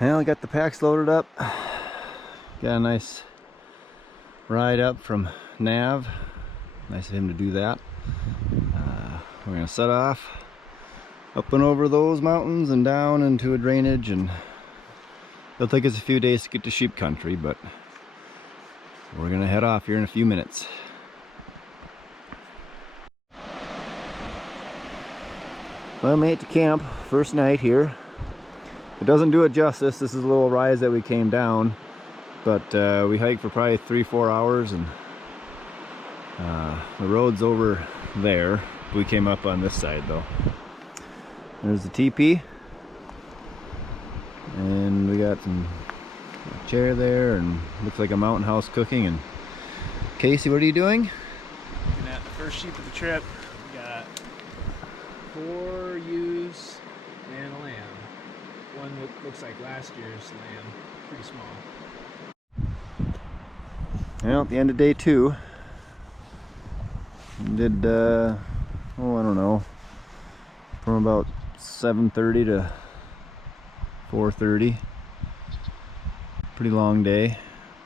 Well, I got the packs loaded up. Got a nice ride up from Nav. Nice of him to do that. We're gonna set off up and over those mountains and down into a drainage, and it'll take us a few days to get to sheep country, but we're gonna head off here in a few minutes. Well, I made it to camp, first night here. It doesn't do it justice. This is a little rise that we came down, but we hiked for probably 3-4 hours, and the road's over there. We came up on this side though. There's the teepee, and we got some chair there, and looks like a mountain house cooking. And Casey, what are you doing? Looking at the first sheep of the trip. We got 4 ewes and a lamb. One that looks like last year's lamb, pretty small. Well, at the end of day 2, did I don't know, from about 7:30 to 4:30. Pretty long day.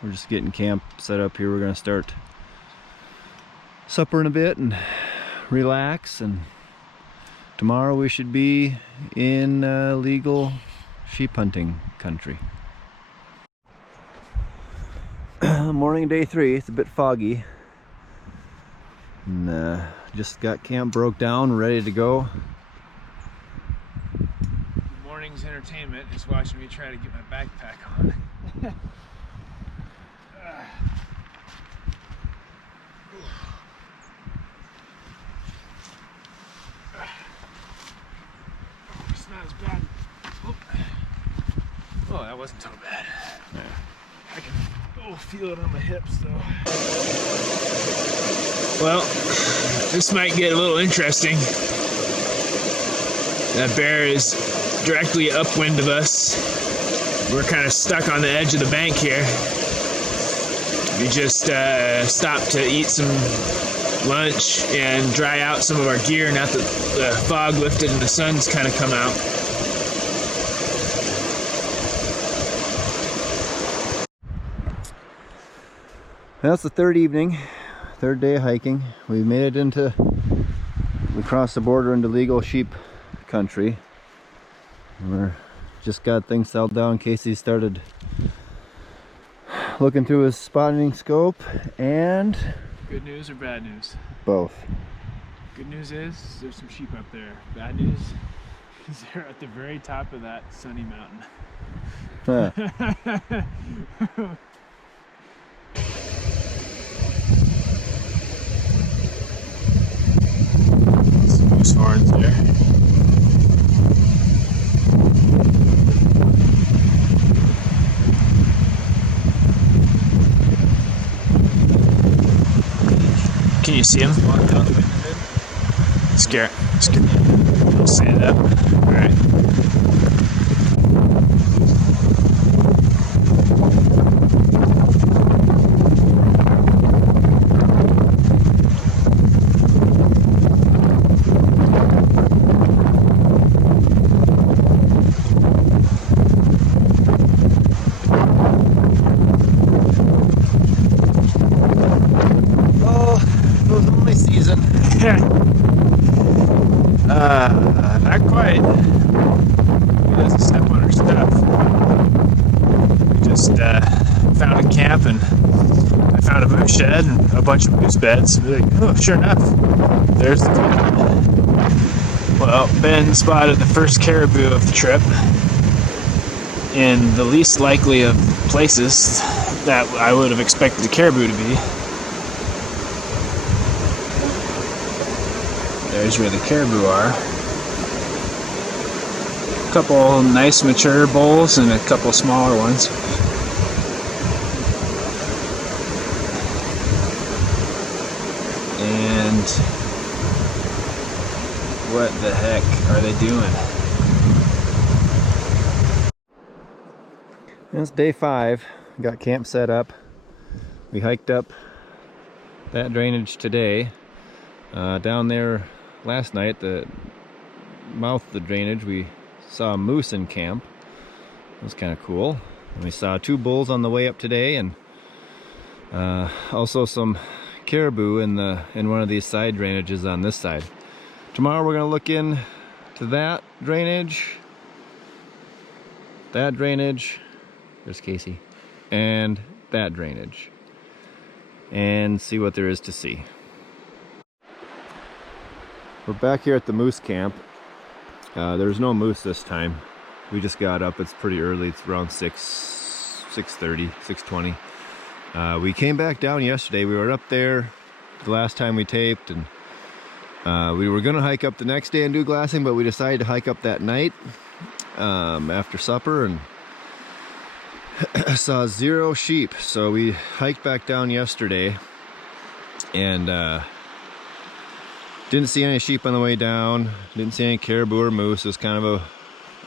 We're just getting camp set up here. We're gonna start supper in a bit and relax, and tomorrow we should be in legal sheep hunting country. Morning day 3. It's a bit foggy, and just got camp broke down, ready to go. The morning's entertainment is watching me try to get my backpack on. It's not as bad. Oh, that wasn't so bad. Yeah. I can feel it on my hips though. Well, this might get a little interesting. That bear is directly upwind of us. We're kind of stuck on the edge of the bank here. We just stopped to eat some lunch and dry out some of our gear now that the fog lifted and the sun's kind of come out. That's the third evening, third day of hiking. We made it we crossed the border into legal sheep country. We're just got things settled down. Casey started looking through his spotting scope, and Good news or bad news? both. Good news is there's some sheep up there. Bad news is they're at the very top of that sunny mountain. Huh. Some moose horns there. Can you see him? Scare. I'll stand up. All right. Not quite. He doesn't step on her stuff. We just found a camp, and I found a moose shed and a bunch of moose beds. We're like, oh, sure enough, there's the camp. Well, Ben spotted the first caribou of the trip in the least likely of places that I would have expected a caribou to be. There's where the caribou are. A couple nice mature bulls and a couple smaller ones. And what the heck are they doing? It's day 5. Got camp set up. We hiked up that drainage today. Down there last night, the mouth of the drainage, we saw a moose in camp, That was kind of cool. And we saw 2 bulls on the way up today, and also some caribou in one of these side drainages on this side. Tomorrow we're going to look into that drainage, there's Casey, and that drainage, and see what there is to see. We're back here at the moose camp. There's no moose this time. We just got up. It's pretty early. It's around 6:30, 6:20. We came back down yesterday. We were up there the last time we taped, and we were gonna hike up the next day and do glassing, but we decided to hike up that night after supper, and saw 0 sheep. So we hiked back down yesterday, and didn't see any sheep on the way down. Didn't see any caribou or moose. It was kind of a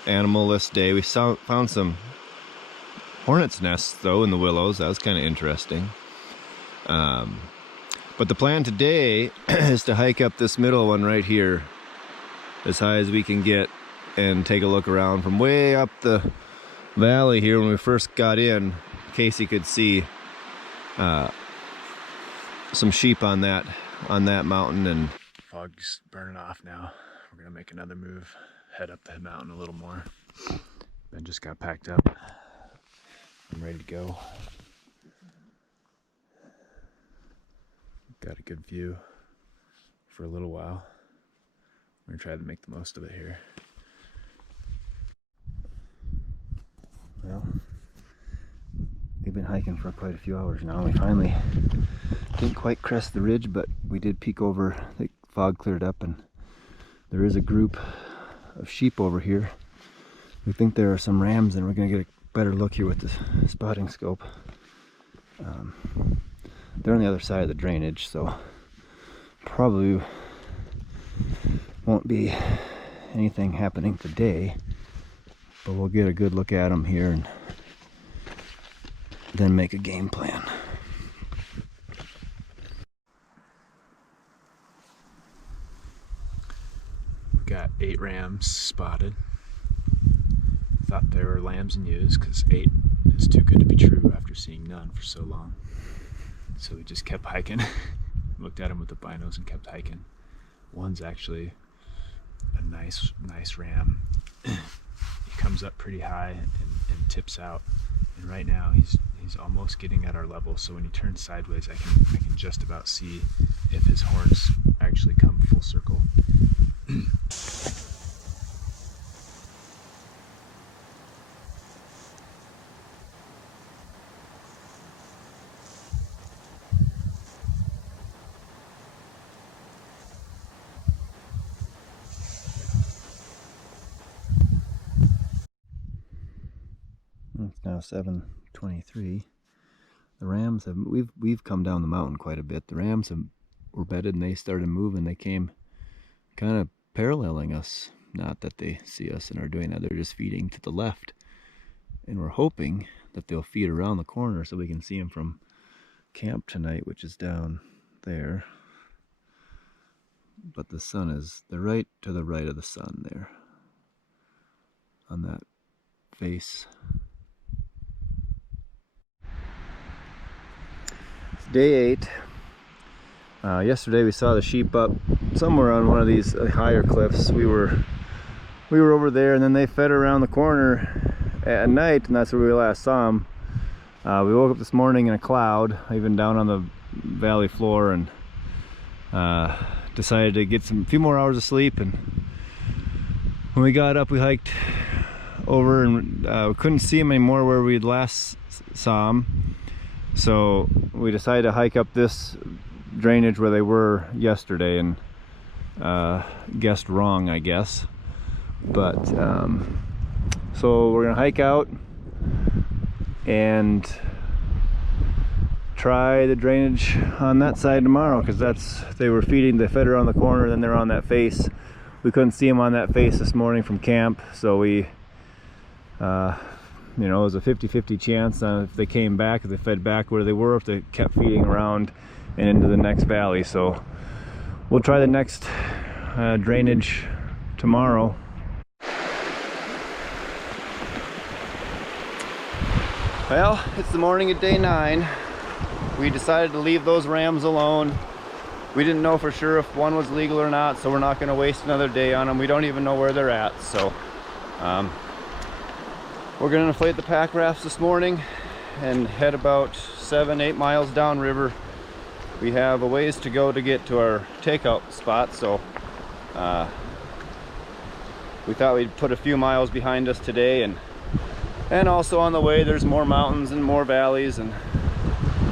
animal-less day. We found some hornets' nests though in the willows. That was kind of interesting. But the plan today is to hike up this middle one right here as high as we can get and take a look around from way up the valley here. When we first got in, Casey could see some sheep on that mountain, and fog's burning off now. We're gonna make another move, head up the mountain a little more. Ben just got packed up. I'm ready to go. Got a good view for a little while. We're gonna try to make the most of it here. Well, we've been hiking for quite a few hours now. We finally didn't quite crest the ridge, but we did peek over. The fog cleared up, and there is a group of sheep over here. We think there are some rams, and we're gonna get a better look here with the spotting scope. They're on the other side of the drainage, so probably won't be anything happening today, but we'll get a good look at them here and then make a game plan. We've got 8 rams spotted. Thought they were lambs and ewes because 8 is too good to be true after seeing none for so long. So we just kept hiking. Looked at them with the binos and kept hiking. One's actually a nice ram. He comes up pretty high and tips out. And right now he's almost getting at our level. So when he turns sideways, I can just about see if his horns actually come full circle. It's now 7:23. The rams have we've come down the mountain quite a bit. The rams were bedded and they started moving. They came kind of paralleling us. Not that they see us and are doing that. They're just feeding to the left, and we're hoping that they'll feed around the corner so we can see them from camp tonight, which is down there. But the sun is right to the right of the sun there on that face. Day 8. Yesterday we saw the sheep up somewhere on one of these higher cliffs. We were over there, and then they fed around the corner at night, and that's where we last saw them. We woke up this morning in a cloud, even down on the valley floor, and decided to get a few more hours of sleep. And when we got up, we hiked over, and we couldn't see them anymore where we'd last saw them. So we decided to hike up this drainage where they were yesterday, and guessed wrong, I guess. But so we're gonna hike out and try the drainage on that side tomorrow, because they were feeding. They fed around the corner, then they're on that face. We couldn't see them on that face this morning from camp, so we you know, it was a 50-50 chance if they came back, if they fed back where they were, if they kept feeding around and into the next valley. So we'll try the next drainage tomorrow. Well, it's the morning of day 9. We decided to leave those rams alone. We didn't know for sure if one was legal or not, so we're not going to waste another day on them. We don't even know where they're at, so we're going to inflate the pack rafts this morning and head about 7-8 miles downriver. We have a ways to go to get to our takeout spot, so we thought we'd put a few miles behind us today, and also on the way there's more mountains and more valleys and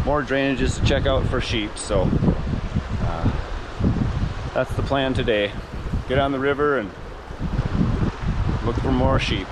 more drainages to check out for sheep. So that's the plan today. Get on the river and look for more sheep.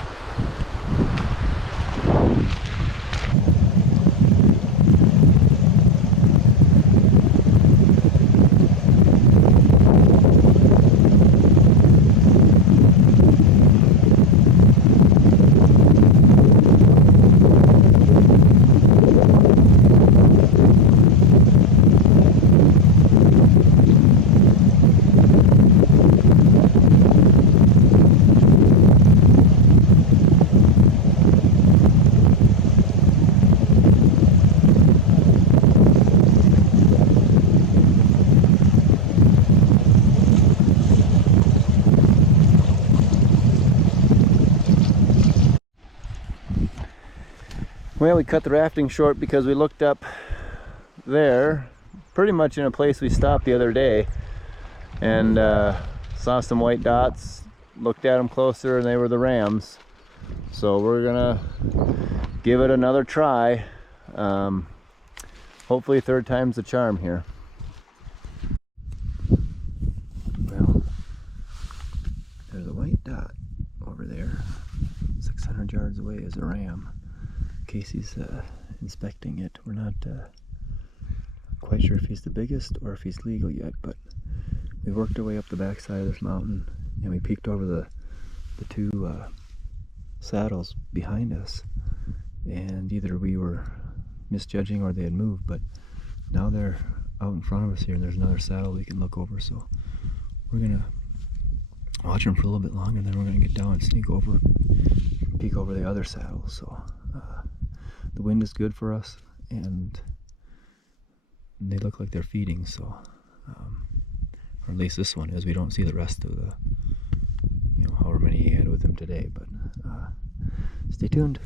Well, we cut the rafting short because we looked up there, pretty much in a place we stopped the other day, and saw some white dots, looked at them closer, and they were the rams. So we're gonna give it another try. Hopefully third time's the charm here. Well, there's a white dot over there. 600 yards away is a ram. Casey's inspecting it. We're not quite sure if he's the biggest or if he's legal yet, but we worked our way up the backside of this mountain and we peeked over the two saddles behind us, and either we were misjudging or they had moved, but now they're out in front of us here and there's another saddle we can look over, so we're gonna watch them for a little bit longer, and then we're gonna get down and sneak over, peek over the other saddle. So the wind is good for us, and they look like they're feeding, so or at least this one is. We don't see the rest of the, you know, however many he had with him today, but stay tuned.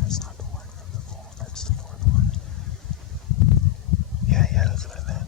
That's not the one from the pole, that's the fourth one. Yeah, that's what I meant.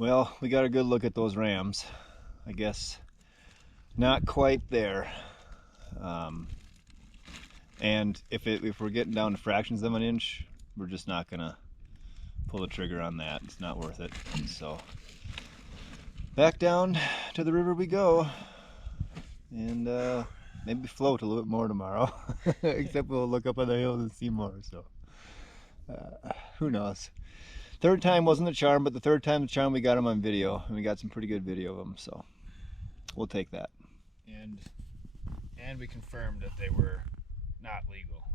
Well, we got a good look at those rams. I guess not quite there. And if we're getting down to fractions of an inch, we're just not gonna pull the trigger on that. It's not worth it. So back down to the river we go, and maybe float a little bit more tomorrow. Except we'll look up on the hills and see more. So who knows? Third time wasn't the charm, but the third time the charm, we got them on video, and we got some pretty good video of them. So we'll take that. And we confirmed that they were not legal.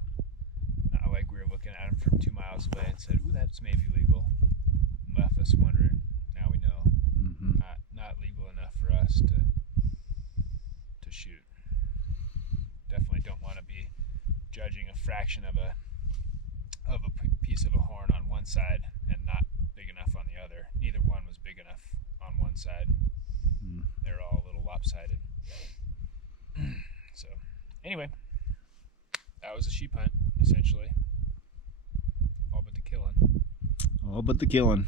Not like we were looking at them from 2 miles away and said, "Ooh, that's maybe legal," and left us wondering. Now we know. Mm-hmm. Not legal enough for us to shoot. Definitely don't want to be judging a fraction of a piece of a horn on one side and not big enough on the other. Neither one was big enough on one side. They're all a little lopsided. So anyway, that was a sheep hunt, essentially. All but the killing. All but the killing.